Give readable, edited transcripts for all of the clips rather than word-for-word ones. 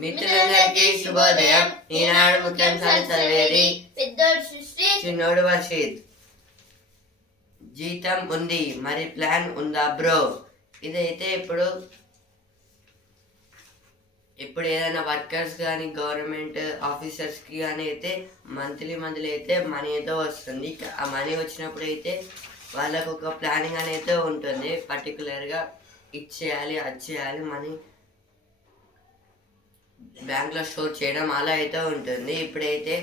మిత్రులందరికీ శుభోదయం. ఈనాడు ముఖ్యాంశాలు చదివేది పెద్దోడు సృష్టి, చిన్నోడు వర్షిత్. జీతం ఉంది, మరి ప్లాన్ ఉందా బ్రో? ఇదైతే ఇప్పుడు ఏదైనా వర్కర్స్ కానీ గవర్నమెంట్ ఆఫీసర్స్కి కానీ అయితే మంత్లీ అయితే మనీ అయితే వస్తుంది. ఆ మనీ వచ్చినప్పుడు అయితే వాళ్ళకు ఒక ప్లానింగ్ అనేది ఉంటుంది. పర్టికులర్గా ఇచ్చేయాలి, అది చేయాలి, మనీ బ్యాంక్లో స్టోర్ చేయడం అలా అయితే ఉంటుంది. ఇప్పుడైతే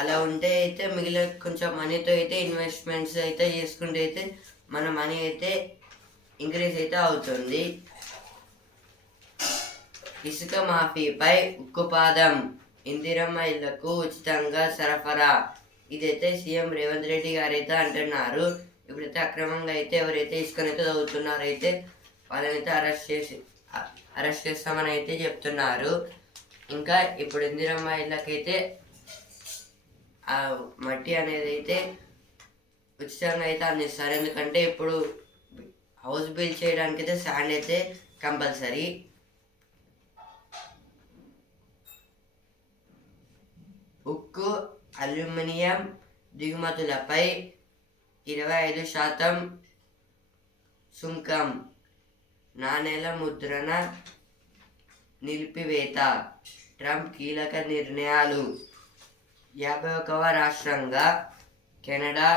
అలా ఉంటే అయితే మిగిలిన కొంచెం మనీతో అయితే ఇన్వెస్ట్మెంట్స్ అయితే చేసుకుంటే అయితే మన మనీ అయితే ఇంక్రీజ్ అయితే అవుతుంది. ఇసుక మాఫీపై ఉక్కుపాదం, ఇందిరమ్మ ఇళ్లకు ఉచితంగా సరఫరా. ఇదైతే సీఎం రేవంత్ రెడ్డి గారు అయితే అంటున్నారు. ఇప్పుడైతే అక్రమంగా అయితే ఎవరైతే ఇసుకనైతే చదువుతున్నారో అయితే వాళ్ళనైతే అరెస్ట్ చేస్తామని అయితే చెప్తున్నారు. ఇంకా ఇప్పుడు ఇందిరమ్మ ఇళ్ళకైతే ఆ మట్టి అనేది అయితే ఉచితంగా అయితే అందిస్తారు. ఎందుకంటే ఇప్పుడు హౌస్ బిల్డ్ చేయడానికి అయితే శాండ్ అయితే కంపల్సరీ. ఉక్కు, అల్యూమినియం దిగుమతులపై 25% సుంకం, నాణేల ముద్రణ నిలిపివేత. ట్రంప్ కీలక నిర్ణయాలు. 51వ రాష్ట్రంగా కెనడా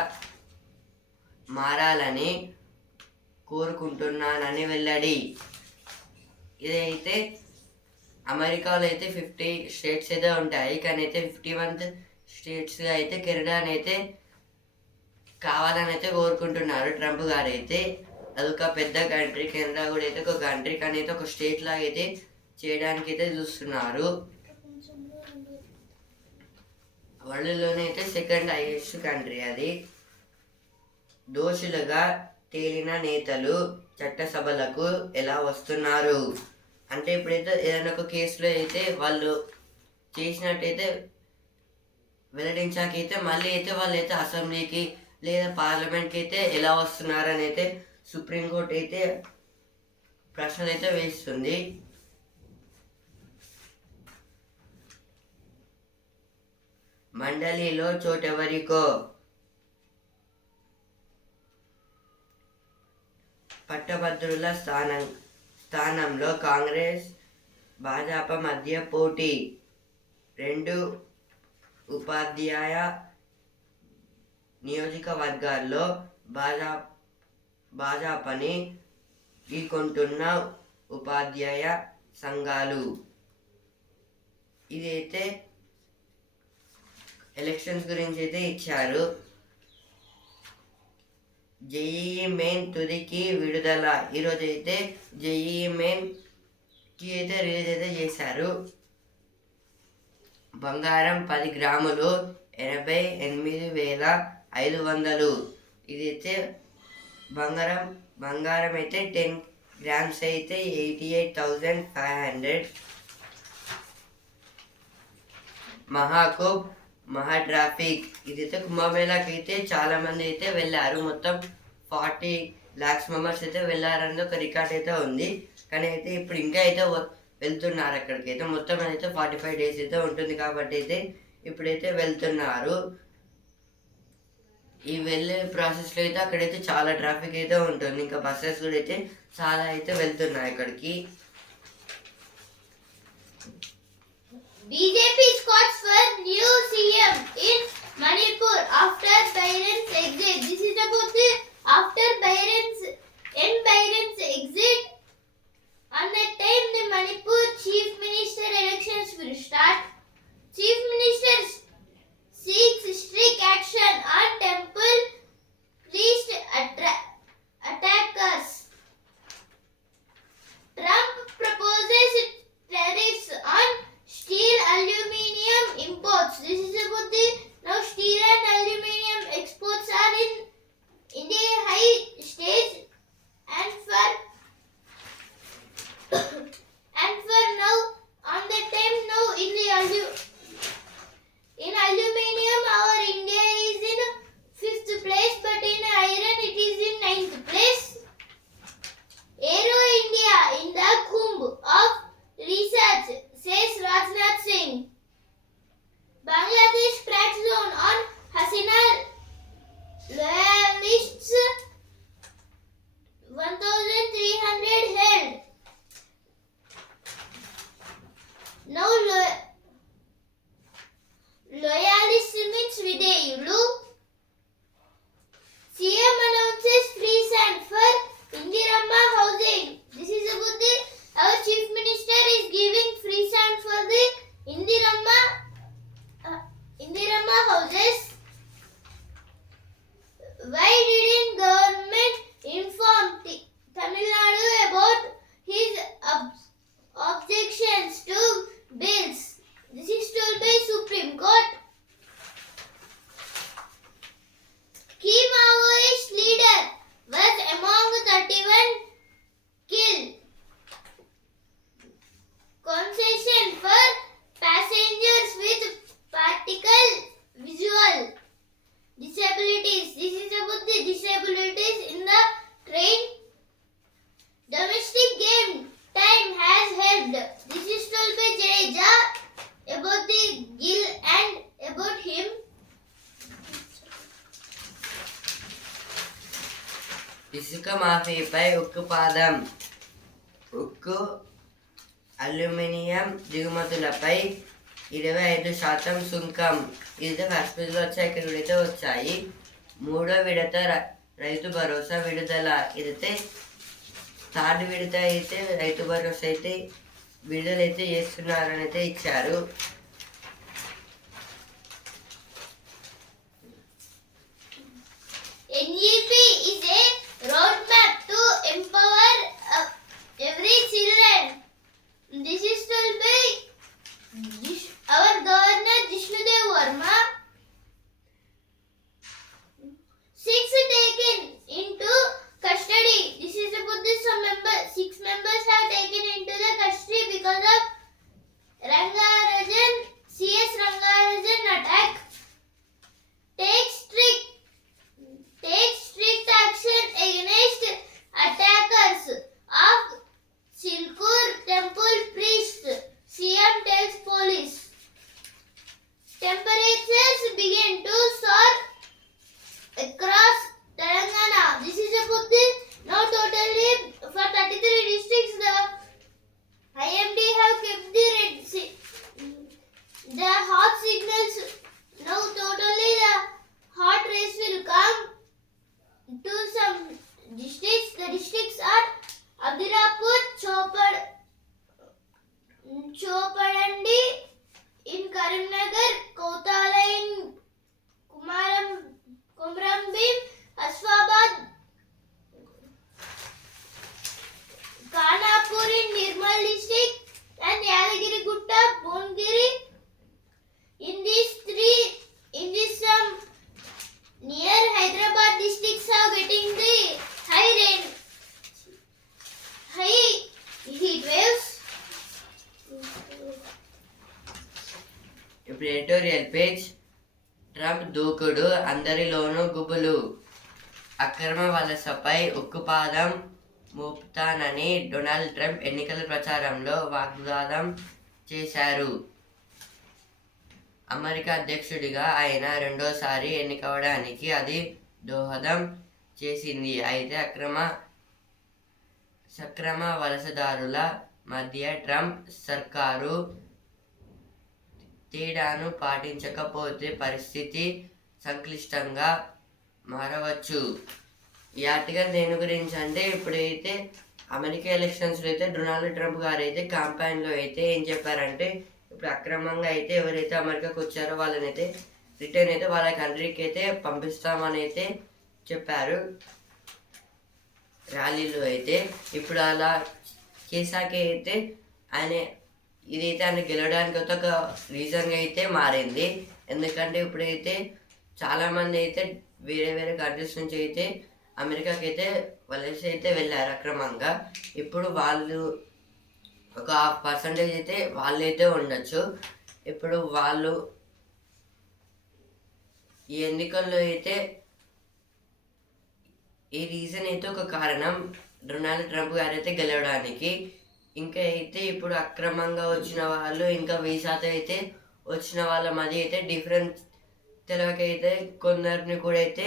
మారాలని కోరుకుంటున్నానని వెల్లడి. ఇదైతే అమెరికాలో అయితే 50 స్టేట్స్ అయితే ఉంటాయి, కానీ అయితే 51th స్టేట్స్గా అయితే కెనడాని అయితే కావాలని అయితే కోరుకుంటున్నారు ట్రంప్ గారు అయితే. అదొక పెద్ద కంట్రీ, కెనడా కూడా అయితే ఒక కంట్రీ, కానీ అయితే ఒక స్టేట్ లాగా అయితే చేయడానికి అయితే చూస్తున్నారు. వరల్డ్లోనే అయితే సెకండ్ హైయెస్ట్ కంట్రీ అది. దోషులుగా తేలిన నేతలు చట్టసభలకు ఎలా వస్తున్నారు అంటే, ఇప్పుడైతే ఏదైనా ఒక కేసులో అయితే వాళ్ళు చేసినట్టయితే వెల్లడించాకైతే మళ్ళీ అయితే వాళ్ళు అయితే అసెంబ్లీకి లేదా పార్లమెంట్కి అయితే ఎలా వస్తున్నారని అయితే సుప్రీంకోర్టు అయితే ప్రశ్నలు అయితే వేస్తుంది. మండలిలో చోటెవరికో, పట్టభద్రుల స్థానంలో కాంగ్రెస్ భాజపా మధ్య పోటీ. 2 ఉపాధ్యాయ నియోజకవర్గాల్లో భాజపాని ఢీకొంటున్న ఉపాధ్యాయ సంఘాలు. ఇదైతే ఎలక్షన్స్ గురించి అయితే ఇచ్చారు. జేఈఈ మెయిన్ తుదికి విడుదల. ఈరోజు అయితే జేఈఈ మెయిన్కి అయితే రిలీజ్ అయితే చేశారు. బంగారం 10 గ్రాములు 88,500. ఇదైతే బంగారం అయితే 10 గ్రామ్స్ అయితే 88,500. మహా ట్రాఫిక్. ఇదైతే కుంభమేళాకి అయితే చాలా మంది అయితే వెళ్ళారు. మొత్తం 40 lakhs మెంబర్స్ అయితే వెళ్ళారని ఒక రికార్డ్ అయితే ఉంది. కానీ అయితే ఇప్పుడు ఇంకా అయితే వెళ్తున్నారు అక్కడికి అయితే. మొత్తం అయితే 45 days అయితే ఉంటుంది కాబట్టి అయితే ఇప్పుడైతే వెళ్తున్నారు. ఈ వెళ్ళే ప్రాసెస్లో అయితే అక్కడైతే చాలా ట్రాఫిక్ అయితే ఉంటుంది. ఇంకా బస్సెస్ కూడా అయితే చాలా అయితే వెళ్తున్నాయి అక్కడికి. BJP squads for new CM in Manipur after Biren's exit. This is about the after Biren's exit. On that time, the Manipur Chief Minister elections will start. Chief Minister seeks strict action on temple priest attackers. Trump proposes tariffs on steel aluminium imports. This is about the now steel and aluminium exports are in India ఇసుక మాఫీపై ఉక్కుపాదం. ఉక్కు, aluminium దిగుమతులపై 25% సుంకం. ఇది first పేజ్లో వచ్చాయి, ఇక్కడ విడత వచ్చాయి. 3వ విడత రైతు భరోసా విడుదల. ఇదైతే 3rd విడత అయితే రైతు భరోసా అయితే విడుదలైతే చేస్తున్నారని అయితే ఇచ్చారు. NEP is a roadmap to empower every children. This is told by our Governor Jishnudev Verma. 6 taken into custody. This is about this some members. 6 members have taken into the custody because of Rangarajan, CS Rangarajan attack. Take strict action against attackers of Silkur temple priest. CM tells police. Temperatures begin to soar across Telangana. This is about the now totally for 33 districts the IMD have kept the hot signals. Now totally the hot rays will come to some districts. The districts are Abdirapur, Chopadandi in Karimnagar, Kautala in Kumrambim, Asfabad, Kanapur in Nirmal district, and Yadagiri Gutta, Bongiri. In these near Hyderabad districts are getting the high heat waves. ఇప్పుడు editorial page. Trump దూకుడు, అందరిలోనూ గుబులు. అక్రమ వలసపై ఉక్కుపాదం మోపుతానని Donald Trump ఎన్నికల ప్రచారంలో వాగ్దానం చేశారు. అమెరికా అధ్యక్షుడిగా ఆయన రెండోసారి ఎన్నికవడానికి అది దోహదం చేసింది. అయితే సక్రమ వలసదారుల మధ్య ట్రంప్ సర్కారు తేడాను పాటించకపోతే పరిస్థితి సంక్లిష్టంగా మారవచ్చు. ఈ ఆర్టికల్ దేని గురించి అంటే, ఇప్పుడైతే అమెరికా ఎలక్షన్స్లో అయితే డొనాల్డ్ ట్రంప్ గారు అయితే క్యాంపెయిన్లో అయితే ఏం చెప్పారంటే, ఇప్పుడు అక్రమంగా అయితే ఎవరైతే అమెరికాకు వచ్చారో వాళ్ళని అయితే రిటర్న్ అయితే వాళ్ళ కంట్రీకి అయితే పంపిస్తామని అయితే చెప్పారు ర్యాలీలో అయితే. ఇప్పుడు అలా చేశాకే అయితే ఇదైతే ఆయన గెలవడానికి ఒక రీజన్గా అయితే మారింది. ఎందుకంటే ఇప్పుడైతే చాలామంది అయితే వేరే వేరే కంట్రీస్ నుంచి అయితే అమెరికాకి అయితే వలస అయితే వెళ్ళారు అక్రమంగా. ఇప్పుడు వాళ్ళు ఒక 1% అయితే వాళ్ళైతే ఉండొచ్చు. ఇప్పుడు వాళ్ళు ఈ ఎన్నికల్లో అయితే ఈ రీజన్ అయితే ఒక కారణం డొనాల్డ్ ట్రంప్ గారు అయితే గెలవడానికి. ఇంకా అయితే ఇప్పుడు అక్రమంగా వచ్చిన వాళ్ళు, ఇంకా వీసాతో అయితే వచ్చిన వాళ్ళ మధ్య అయితే డిఫరెన్స్ తెలవకైతే కొందరిని కూడా అయితే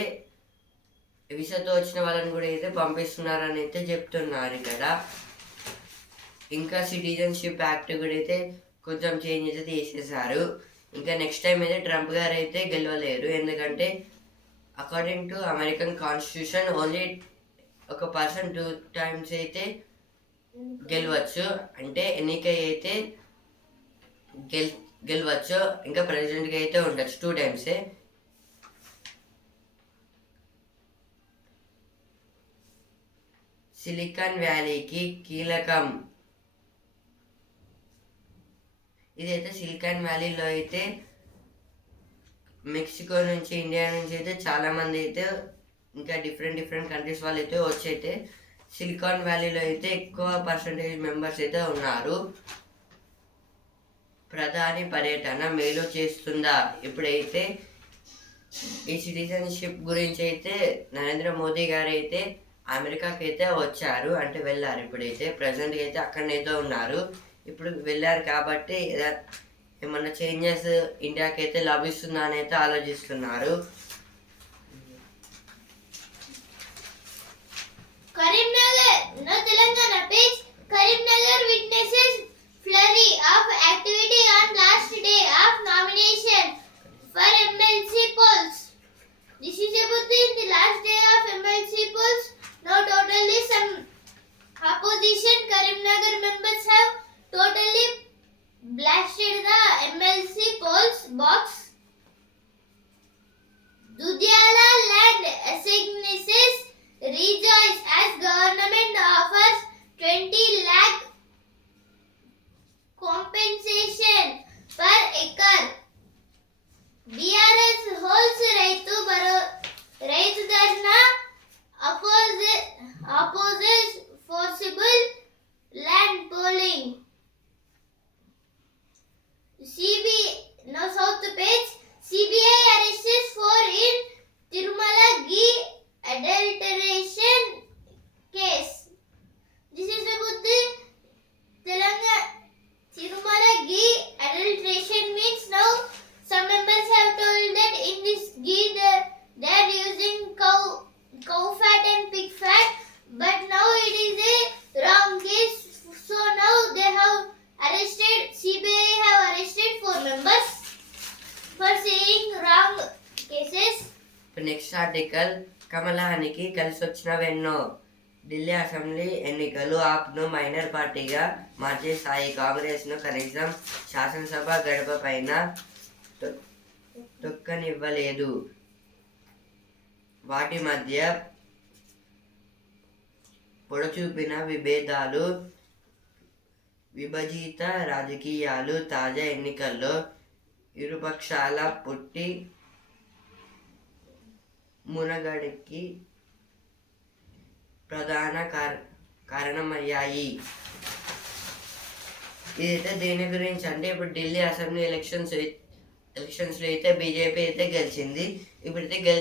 వీసాతో వచ్చిన వాళ్ళని కూడా అయితే పంపిస్తున్నారని అయితే చెప్తున్నారు ఇక్కడ. ఇంకా సిటిజన్షిప్ యాక్ట్ కూడా అయితే కొంచెం చేంజ్ అయితే చేసేసారు. ఇంకా నెక్స్ట్ టైం అయితే ట్రంప్ గారు అయితే గెలవలేరు. ఎందుకంటే according to American constitution only ఒక పర్సన్ 2 times అయితే గెలవచ్చు. అంటే ఎన్నిక అయితే గెలవచ్చు. ఇంకా ప్రెసిడెంట్గా అయితే ఉండొచ్చు 2 times. సిలికాన్ వ్యాలీకి కీలకం. ఇదైతే సిలికాన్ వ్యాలీలో అయితే మెక్సికో నుంచి, ఇండియా నుంచి అయితే చాలామంది అయితే ఇంకా డిఫరెంట్ కంట్రీస్ వాళ్ళు అయితే వచ్చి అయితే సిలికాన్ వ్యాలీలో అయితే ఎక్కువ పర్సంటేజ్ మెంబర్స్ అయితే ఉన్నారు. ప్రధాని పర్యటన మేలు చేస్తుందా? ఇప్పుడైతే ఈ సిటిజన్షిప్ గురించి అయితే నరేంద్ర మోదీ గారు అయితే అమెరికాకి అయితే వచ్చారు, అంటే వెళ్ళారు. ఇప్పుడైతే ప్రజెంట్గా అయితే అక్కడనైతే ఉన్నారు. ఇప్పుడు వెళ్ళారు కాబట్టి ఏమన్నా చేంజెస్ ఇండియాకి అయితే లభిస్తుందా అని అయితే ఆలోచిస్తున్నారు. Karimnagar, no Telangana page. Karimnagar witnesses flurry of activity on last day of nomination for MLC polls. This is about the last day of MLC polls. Now totally some opposition Karimnagar members have totally blasted the MLC polls box. Dudyala land assignesses rejoice as government offers 20 lakh compensation per acre. BRS holds రైతు ధర్నా opposes forcible land polling. Now south page. CBI arrests 4 in Tirumala ghee adulteration case. This is about the Telangana Tirumala ghee adulteration means now some members have told that in this ghee they are using cow fat and pig fat, but now it is a wrong case. So now they have arrested, CBI have arrested 4 members for saying wrong cases. Next article కమలానికి కలిసి వచ్చినవెన్నో. Delhi assembly ఎన్నికలు ఆప్ను minor పార్టీగా మార్చే స్థాయి కాంగ్రెస్ను కనీసం శాసనసభ గడప పైన తొక్కనివ్వలేదు. వాటి మధ్య పొడచూపిన విభేదాలు, విభజిత రాజకీయాలు తాజా ఎన్నికల్లో ఇరుపక్షాల పుట్టి మునగడికి ప్రధాన కారణమయ్యాయి. ఇదైతే దేని గురించి అంటే ఇప్పుడు ఢిల్లీ అసెంబ్లీ ఎలక్షన్స్లో అయితే బీజేపీ అయితే గెలిచింది. ఇప్పుడైతే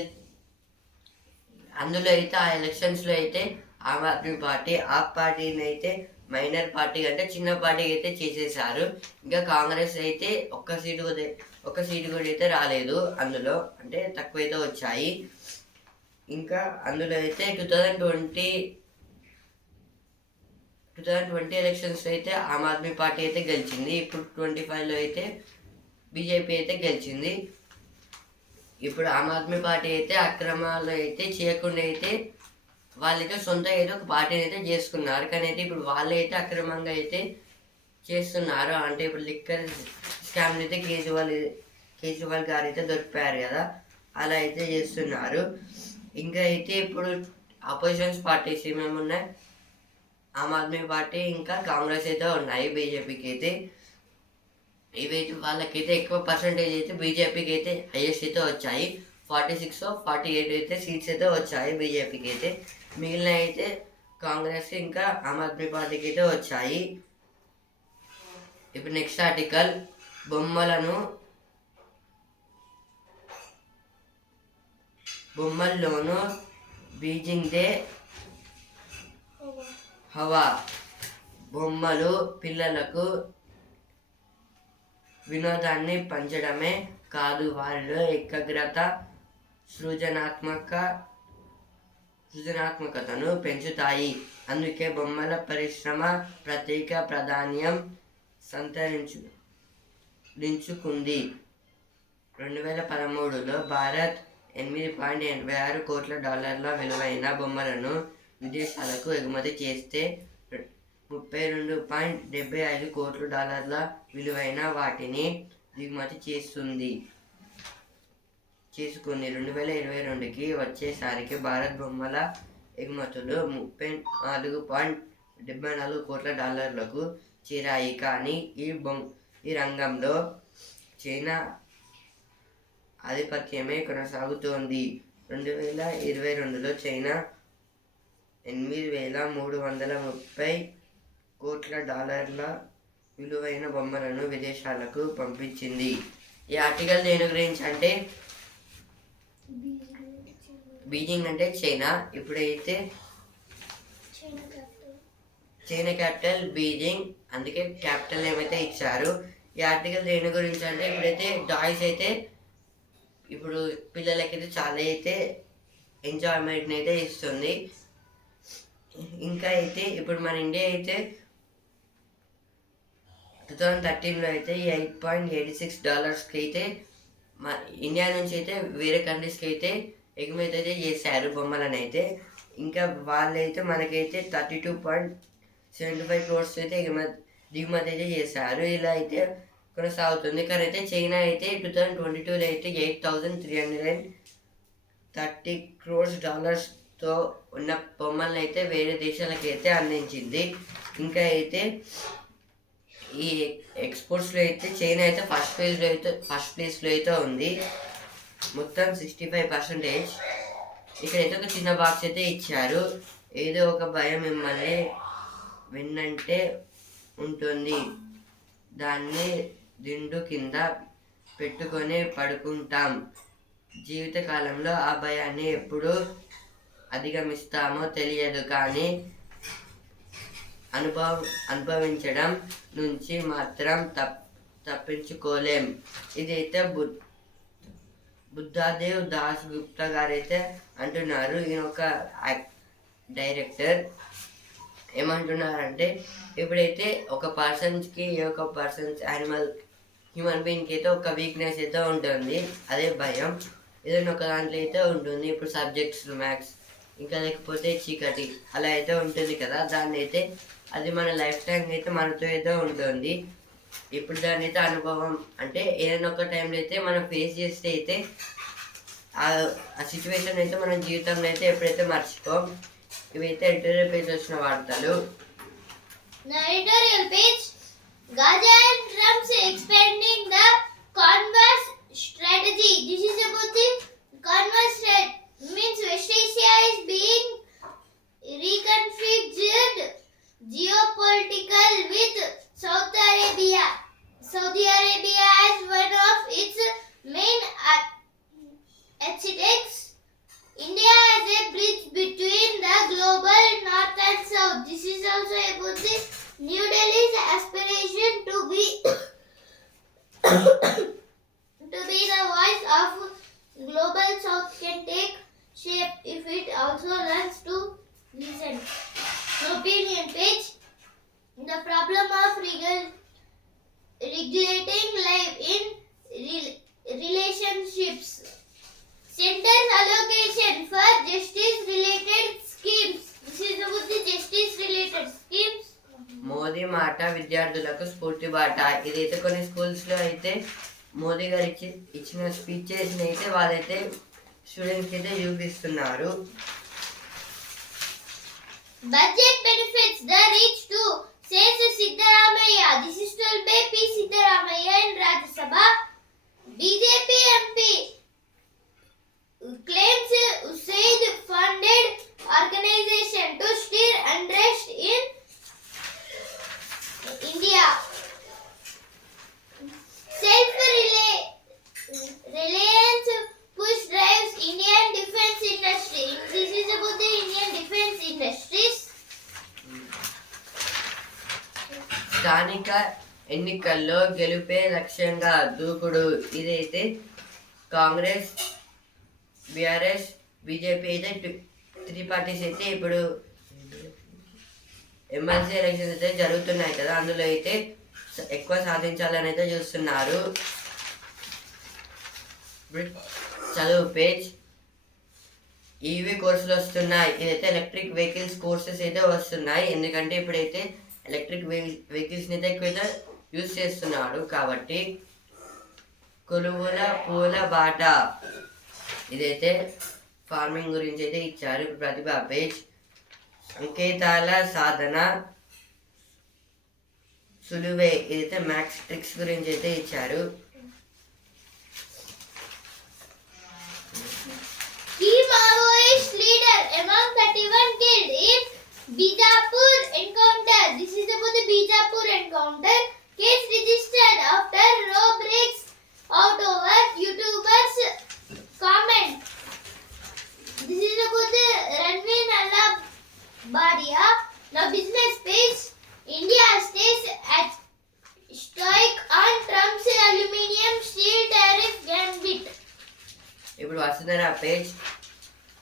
అందులో అయితే ఆ ఎలక్షన్స్లో అయితే ఆమ్ ఆద్మీ పార్టీ ఆప్ పార్టీని అయితే మైనర్ పార్టీ అంటే చిన్న పార్టీకి అయితే చేసేసారు. ఇంకా కాంగ్రెస్ అయితే ఒక్క సీటు కూడా అయితే రాలేదు. అందులో అంటే తక్కువైతే వచ్చాయి. ఇంకా అందులో అయితే 2020 ఎలక్షన్స్లో అయితే ఆమ్ ఆద్మీ పార్టీ అయితే గెలిచింది. ఇప్పుడు 25లో అయితే బీజేపీ అయితే గెలిచింది. ఇప్పుడు ఆమ్ ఆద్మీ పార్టీ అయితే అక్రమాలు అయితే చేయకుండా అయితే వాళ్ళైతే సొంత ఏదో ఒక పార్టీని అయితే చేసుకున్నారు. కానీ అయితే ఇప్పుడు వాళ్ళైతే అక్రమంగా అయితే చేస్తున్నారు. అంటే ఇప్పుడు లిక్కర్ స్కామ్లు అయితే కేజ్రీవాల్ గారు అయితే దొరికిపోయారు కదా, అలా అయితే చేస్తున్నారు. ఇంకా అయితే ఇప్పుడు అపోజిషన్స్ పార్టీస్ ఏమేమి ఉన్నాయి, ఆమ్ ఆద్మీ పార్టీ ఇంకా కాంగ్రెస్ అయితే ఉన్నాయి. బీజేపీకి అయితే ఇవైతే వాళ్ళకైతే ఎక్కువ పర్సంటేజ్ అయితే బీజేపీకి అయితే హైయెస్ట్ అయితే వచ్చాయి. 46-48 అయితే సీట్స్ అయితే వచ్చాయి బీజేపీకి అయితే. మిగిలిన అయితే కాంగ్రెస్ ఇంకా ఆమ్ ఆద్మీ పార్టీకి అయితే వచ్చాయి. ఇప్పుడు నెక్స్ట్ ఆర్టికల్ బొమ్మల్లోనూ బీజింగ్ దే హవా. బొమ్మలు పిల్లలకు వినోదాన్ని పంచడమే కాదు, వారిలో ఏకాగ్రత, సృజనాత్మకతను పెంచుతాయి. అందుకే బొమ్మల పరిశ్రమ ప్రత్యేక ప్రాధాన్యం సంతరించుకుంది. 2013లో భారత్ $8.86 కోట్ల విలువైన బొమ్మలను విదేశాలకు ఎగుమతి చేస్తే $32.75 కోట్ల విలువైన వాటిని దిగుమతి చేసుకుంది. 2022కి వచ్చేసరికి భారత్ బొమ్మల ఎగుమతులు $34.74 కోట్ల చేరాయి. కానీ ఈ రంగంలో చైనా ఆధిపత్యమే కొనసాగుతోంది. 2022లో చైనా $8,330 కోట్ల విలువైన బొమ్మలను విదేశాలకు పంపించింది. ఈ ఆర్టికల్ దేని గురించి అంటే బీజింగ్ అంటే చైనా. ఇప్పుడైతే చైనా క్యాపిటల్ బీజింగ్, అందుకే క్యాపిటల్ ఏమైతే ఇచ్చారు. ఈ ఆర్టికల్ దేని గురించి అంటే ఇప్పుడైతే టాయ్స్ అయితే ఇప్పుడు పిల్లలకైతే చాలా అయితే ఎంజాయ్మెంట్ని అయితే ఇస్తుంది. ఇంకా అయితే ఇప్పుడు మన ఇండియా అయితే 2013లో అయితే $8.86కి అయితే మా ఇండియా నుంచి అయితే వేరే కంట్రీస్కి అయితే ఎగుమతి అయితే చేశారు బొమ్మలను అయితే. ఇంకా వాళ్ళైతే మనకైతే 32.75 crores అయితే దిగుమతి అయితే చేశారు. ఇలా అయితే కొనసాగుతుంది. కానీ అయితే చైనా అయితే 2022లో అయితే $8,330 crores ఉన్న బొమ్మలను అయితే వేరే దేశాలకు అయితే అందించింది. ఇంకా అయితే ఈ ఎక్స్పోర్ట్స్లో అయితే చైనా అయితే ఫస్ట్ ప్లేస్లో అయితే ఉంది, మొత్తం 65%. ఇక్కడైతే ఒక చిన్న బాక్స్ అయితే ఇచ్చారు. ఏదో ఒక భయం మిమ్మల్ని విన్నంటే ఉంటుంది, దాన్ని దిండు కింద పెట్టుకొని పడుకుంటాం. జీవితకాలంలో ఆ భయాన్ని ఎప్పుడు అధిగమిస్తామో తెలియదు, కానీ అనుభవించడం నుంచి మాత్రం తప్పించుకోలేం. ఇదైతే బుద్ధాదేవ్ దాస్ గుప్తా గారైతే అంటున్నారు. ఈయన ఒక డైరెక్టర్. ఏమంటున్నారంటే ఇప్పుడైతే ఒక పర్సన్స్కి హ్యూమన్ బీయింగ్కి అయితే ఒక వీక్నెస్ అయితే ఉంటుంది, అదే భయం. ఏదైనా ఒక దాంట్లో అయితే ఉంటుంది. ఇప్పుడు సబ్జెక్ట్స్ మ్యాథ్స్, ఇంకా లేకపోతే చీకటి అలా అయితే ఉంటుంది కదా, దాన్ని అయితే అది మన లైఫ్ టైం అయితే మనతో అయితే ఉంటుంది. ఇప్పుడు దాన్ని అయితే అనుభవం అంటే ఏదైనా ఒక టైంలో అయితే మనం ఫేస్ చేస్తే అయితే ఆ సిచ్యువేషన్ అయితే మన జీవితంలో అయితే ఎప్పుడైతే మర్చిపోం. ఇవైతే ఎడిటోరియల్ పేజ్ వచ్చిన వార్తలు. Editorial page. Gaza and Trump's expanding the Converse strategy. This is about the Converse strategy. Means West Asia is being reconfigured geopolitical with Saudi Arabia as one of its main architects. India as a bridge between the global north and south. This is also about the New Delhi's aspiration to be the voice of global south can take shape if it also learns to listen. Opinion page. The problem of regulating life in relationships. Center's allocation for justice-related schemes. This is about the justice-related schemes. Modi మాట విద్యార్థులకు స్ఫూర్తి బాట. ఇదైతే కొన్ని స్కూల్స్లో అయితే మోదీ గారు ఇచ్చిన స్పీచెస్ని అయితే వాళ్ళైతే స్టూడెంట్స్కి అయితే చూపిస్తున్నారు. Budget benefits the rich too, says Siddaramaiah. This is told by P. Siddaramaiah in Rajya Sabha. BJP MP claims USAID funded organization to stir unrest in India. Self-reliance push drives Indian defense industry. This is about the Indian defense industries. స్థానిక ఎన్నికల్లో గెలుపే లక్ష్యంగా దూకుడు. ఇదైతే Congress, BRS, BJP అయితే 3 parties అయితే ఇప్పుడు MLC elections అయితే జరుగుతున్నాయి కదా, అందులో అయితే ఎక్కువ సాధించాలని అయితే చూస్తున్నారు. చదువు పేజ్. ఈవీ కోర్సులు వస్తున్నాయి. ఇదైతే ఎలక్ట్రిక్ వెహికల్స్ కోర్సెస్ అయితే వస్తున్నాయి, ఎందుకంటే ఇప్పుడైతే ఎలక్ట్రిక్ వెహికల్స్ని అయితే ఎక్కువ యూజ్ చేస్తున్నాడు కాబట్టి. కొలువుల పూల బాట. ఇదైతే ఫార్మింగ్ గురించి అయితే ఇచ్చారు. ప్రతిభ పేజ్. సంకేతాల సాధన సులువే. ఇదైతే మ్యాథ్స్ ట్రిక్స్ గురించి అయితే ఇచ్చారు. Key Maoist leader among 31 killed in Bijapur encounter. This is about the Bijapur encounter. Case registered after row breaks out over YouTubers comment. This is about the Ranveer Nalabadia. Now business page. India stays at stoic on Trump's aluminium steel tariff gambit. ఇప్పుడు వస్తున్నారు ఆ page.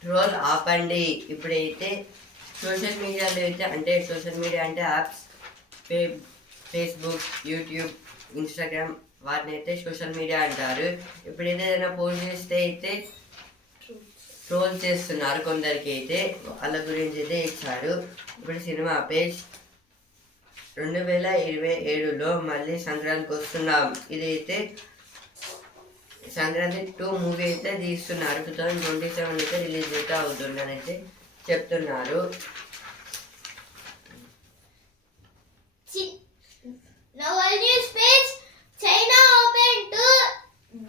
Troll ఆపండి. ఇప్పుడైతే social మీడియాలో అయితే అంటే social media అంటే apps Facebook, YouTube, Instagram వాటిని అయితే సోషల్ మీడియా అంటారు. ఇప్పుడైతే ఏదైనా పోస్ట్ చేస్తే అయితే ట్రోల్ చేస్తున్నారు కొందరికి అయితే, వాళ్ళ గురించి అయితే ఇచ్చారు. ఇప్పుడు సినిమా పేజ్ 2027లో మళ్ళీ సంక్రాంతికి వస్తున్నాం. ఇదైతే సంక్రాంతి 2 మూవీ అయితే తీస్తున్నారు. 2027 అయితే రిలీజ్ అయితే అవుతుందని అయితే చెప్తున్నారు. Now all news page. China open to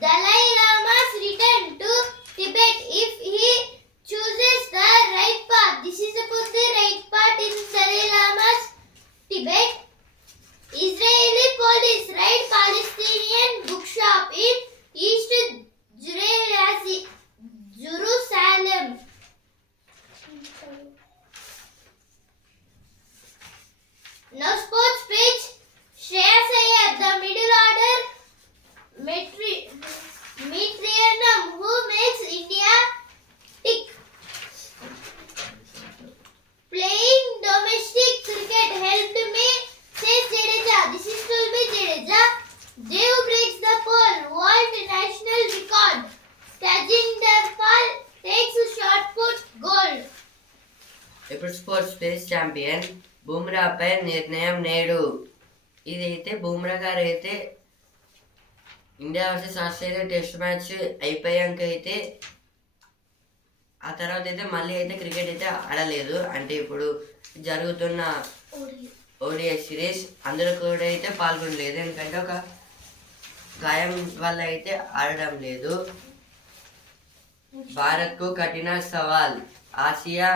Dalai Lama's return to Tibet if he chooses the right path. This is about the right path in Dalai Lama's Tibet. Israeli police raid Palestinian bookshop in East Jerusalem. Now sports page. Shreyas Iyer, the middle order metronom who makes India tick. Playing domestic cricket helped me, says Jadeja. This is Tulbi Jadeja. Dev breaks the pole vault national record. Tajinder Pal takes a shot put gold. ఇప్పుడు sports space champion బుమ్రాపై నిర్ణయం నేడు. ఇదైతే బుమ్రా గారు అయితే India versus Australia test match అయిపోయాక అయితే ఆ తర్వాత అయితే మళ్ళీ అయితే క్రికెట్ అయితే ఆడలేదు. అంటే ఇప్పుడు జరుగుతున్న ఓడిఐ సిరీస్ అందులో కూడా అయితే పాల్గొనలేదు, ఎందుకంటే ఒక గాయం వల్ల అయితే ఆడడం లేదు. భారత్కు కఠిన సవాల్, ఆసియా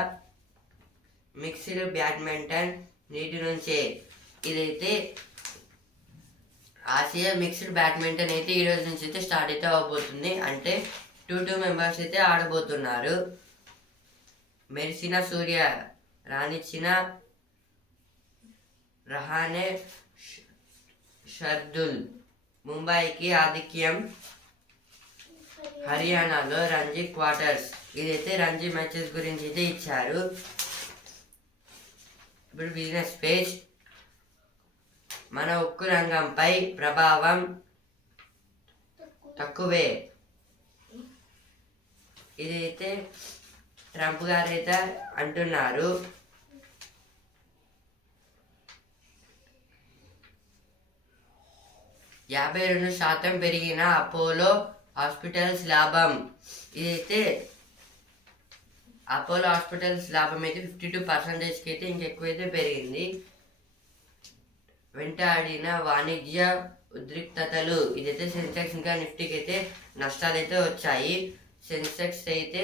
మిక్స్డ్ బ్యాడ్మింటన్ నీటి నుంచే. ఇదైతే ఆసియా మిక్స్డ్ బ్యాడ్మింటన్ అయితే ఈ రోజు నుంచి అయితే స్టార్ట్ అయితే అవ్వబోతుంది. అంటే 2 మెంబర్స్ అయితే ఆడబోతున్నారు. మెరిసిన సూర్య రాణించిన రహానే షర్దుల్, ముంబైకి ఆధిక్యం. హర్యానాలో రంజీ క్వార్టర్స్. ఇదైతే రంజీ మ్యాచెస్ గురించి అయితే ఇచ్చారు. ఇప్పుడు బిజినెస్ పేజ్. మన ఉక్కు రంగంపై ప్రభావం తక్కువే. ఇదైతే ట్రంప్ గారు అయితే అంటున్నారు. %52 పెరిగిన అపోలో హాస్పిటల్స్ లాభం. ఇదైతే అపోలో హాస్పిటల్స్ లాభం అయితే 52%కి అయితే ఇంకెక్కువైతే పెరిగింది. వెంటాడిన వాణిజ్య ఉద్రిక్తతలు. ఇదైతే సెన్సెక్స్ ఇంకా నిఫ్టీకి అయితే నష్టాలు అయితే వచ్చాయి. సెన్సెక్స్ అయితే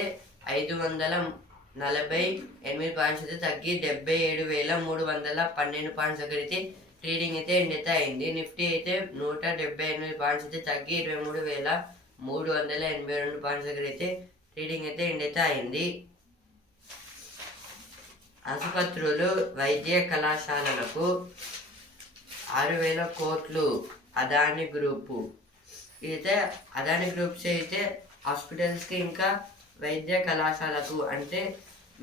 548 పాయింట్స్ అయితే తగ్గి 77,312 పాయింట్స్ దగ్గర అయితే ట్రేడింగ్ అయితే ఎండ్ అయితే అయింది. నిఫ్టీ అయితే 178 పాయింట్స్ అయితే తగ్గి 23,382 పాయింట్స్ దగ్గర అయితే ట్రేడింగ్ అయితే ఎండ్ అయితే అయింది. ఆసుపత్రులు, వైద్య కళాశాలలకు 6,000 కోట్లు అదాని గ్రూపు. ఇదైతే అదాని గ్రూప్స్ అయితే హాస్పిటల్స్కి ఇంకా వైద్య కళాశాలకు అంటే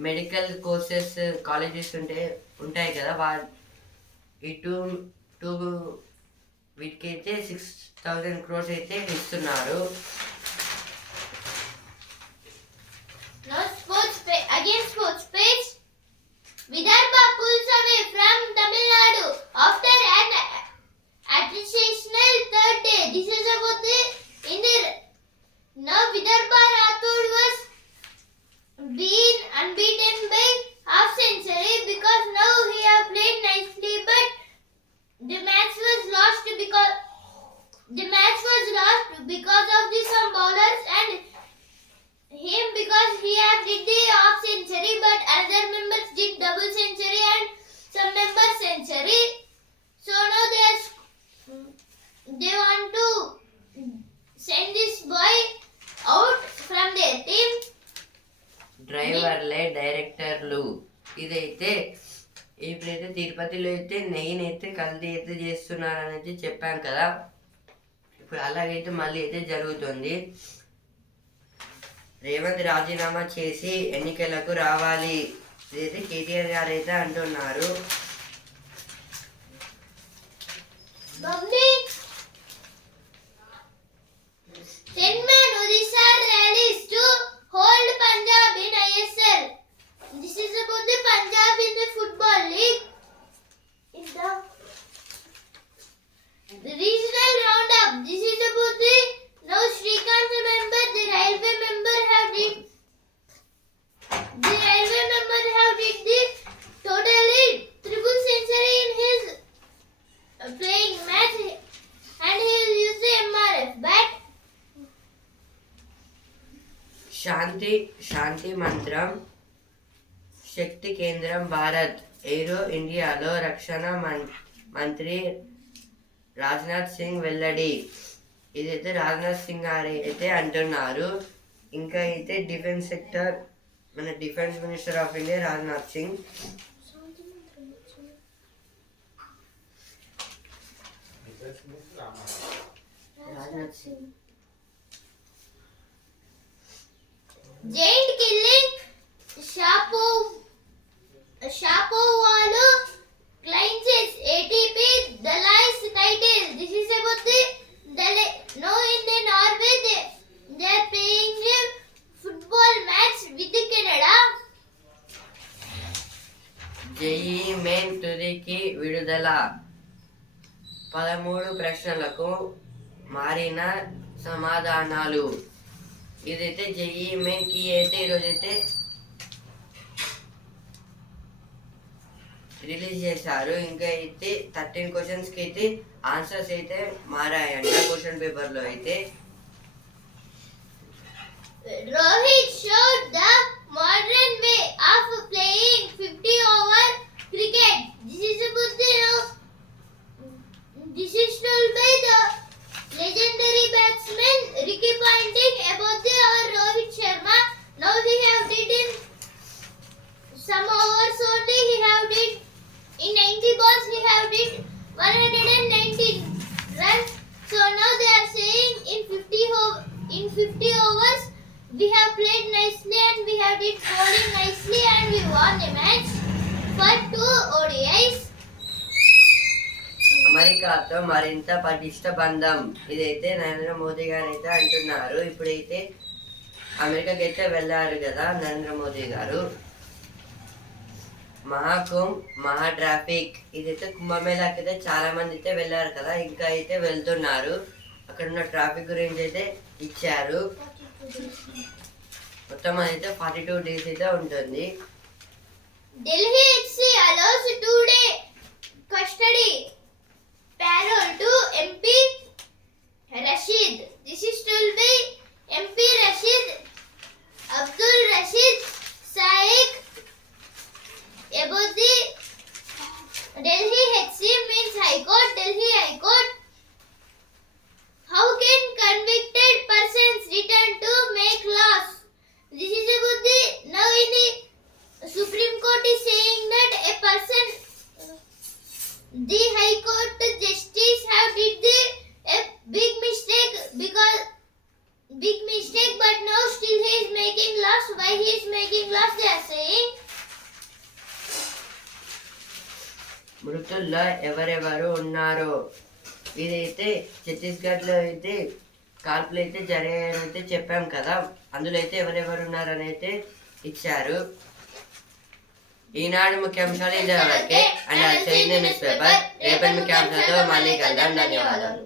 మెడికల్ కోర్సెస్ కాలేజెస్ ఉంటాయి కదా, ఈ టూ వీటికైతే 6,000 crores అయితే ఇస్తున్నారు. Now sports page. Vidarbha pulls away from Tamil Nadu after an attritional third day. This is about the now Vidarbha Rathod was being unbeaten by half century because now he have played nicely, but the match was lost because of the some bowlers and him because he have did the half century, but other members did double century and some members century. So now they want to send this boy out from their team. డ్రైవర్లే డైరెక్టర్లు. ఇదైతే ఇప్పుడైతే తిరుపతిలో అయితే నెయ్యినైతే కల్తీ అయితే చేస్తున్నారని అయితే చెప్పాం కదా, ఇప్పుడు అలాగైతే మళ్ళీ అయితే జరుగుతుంది. రేవంత్ రాజీనామా చేసి ఎన్నికలకు రావాలి. ఇదైతే కేటీఆర్ గారు అయితే అంటున్నారు. Mummy, Ten-man Odisha rallies to hold Punjab in ISL. This is about the Punjab in the football league. In the regional roundup. This is about the now Srikanth member, the railway member have did the totally triple century in his playing match, and he will use the MRF bat. శాంతి మంత్రం శక్తి కేంద్రం భారత్. ఏరో ఇండియాలో రక్షణ మంత్రి రాజ్నాథ్ సింగ్ వెల్లడి. ఇదైతే రాజ్నాథ్ సింగ్ గారు అయితే అంటున్నారు. ఇంకా అయితే డిఫెన్స్ సెక్టర్ మన defence minister of India Rajnath Singh. Giant killing Shapovalov clinches ATP Dali's title. This is about the now in the Norway they are playing a football match with the Canada. JEE main తుదికి విడుదల. 13 ప్రశ్నలకు మారిన సమాధానాలు. ఇదైతే JEE main కి అయితే ఈరోజైతే release చేశారు. ఇంకా అయితే 13 క్వశ్చన్స్ కి అయితే ఆన్సర్స్ అయితే మారాయంట క్వశ్చన్ పేపర్ లో అయితే. Rohit showed the modern way of playing 50-over cricket. This is about the this is told by the legendary batsman Ricky Ponting about the our Rohit Sharma. Now he have did in some overs only. He have did in 90 balls. He have did 119 runs. So now they are saying in 50 overs we have played nicely and we have did bowling nicely and we won the match for 2 ODIs. అమెరికాతో మరింత పటిష్ట బంధం. ఇదైతే నరేంద్ర మోదీ గారు అయితే అంటున్నారు. ఇప్పుడైతే అమెరికాకి అయితే వెళ్ళారు కదా నరేంద్ర మోదీ గారు. మహాకుంభ్ మహా ట్రాఫిక్. ఇదైతే కుంభమేళాకి అయితే చాలా మంది అయితే వెళ్ళారు కదా, ఇంకా అయితే వెళ్తున్నారు. అక్కడ ఉన్న ట్రాఫిక్ గురించి అయితే ఇచ్చారు. మొత్తం అయితే 42 days అయితే ఉంటుంది. Delhi HC allows 2-day custody parole to MP Rashid. This is told by MP Rashid Abdul Rashid Saik about the Delhi HC means High Court, Delhi High Court. How can convicted persons return to make laws? This is about the now in the Supreme Court is saying that a person, the High Court justice have did a big mistake but now still he is making laws. Why he is making laws they are saying. మృతుల్లో ఎవరెవరు ఉన్నారో. ఇదైతే ఛత్తీస్గఢ్ లో అయితే కాల్పులు అయితే జరిగాయని అయితే చెప్పాం కదా, అందులో అయితే ఎవరెవరు ఉన్నారని అయితే ఇచ్చారు. ఈనాడు ముఖ్యాంశాలు ఇంతవరకే. అండ్ న్యూస్ పేపర్ రేపటి ముఖ్యాంశాలతో మళ్ళీ కలుద్దాం. ధన్యవాదాలు.